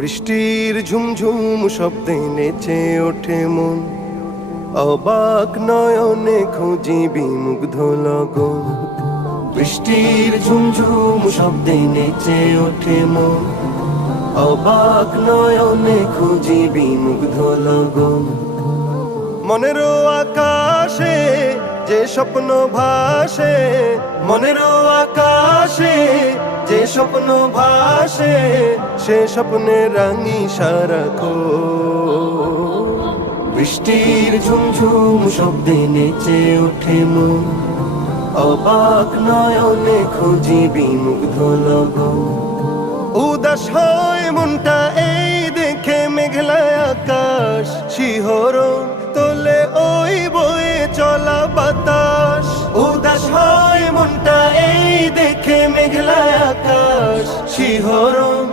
বৃষ্টির ঝুমঝুম শব্দে নেচে ওঠে মন, অবাক নয়নে খুঁজি বিমুগ্ধ লগন। বৃষ্টির ঝুমঝুম শব্দে নেচে ওঠে মন, অবাক নয়নে খুঁজি বিমুগ্ধ লগন। মনেরও আকাশে যে স্বপ্ন ভাসে, মনেরও আকাশে যে স্বপ্ন ভাসে, সে স্বপ্নে রাঙি সারাক্ষণ। বৃষ্টির ঝুমঝুম শব্দে নেচে ওঠে মন, অবাক নয়নে খুঁজি বিমুগ্ধ লগন। উদাস হয় মনটা এই দেখে মেঘলা আকাশ, শিহরণ তোলে ওই বয়ে চলা বাতাস। উদাস হয় মনটা এই দেখে মেঘলা আকাশ, শিহরণ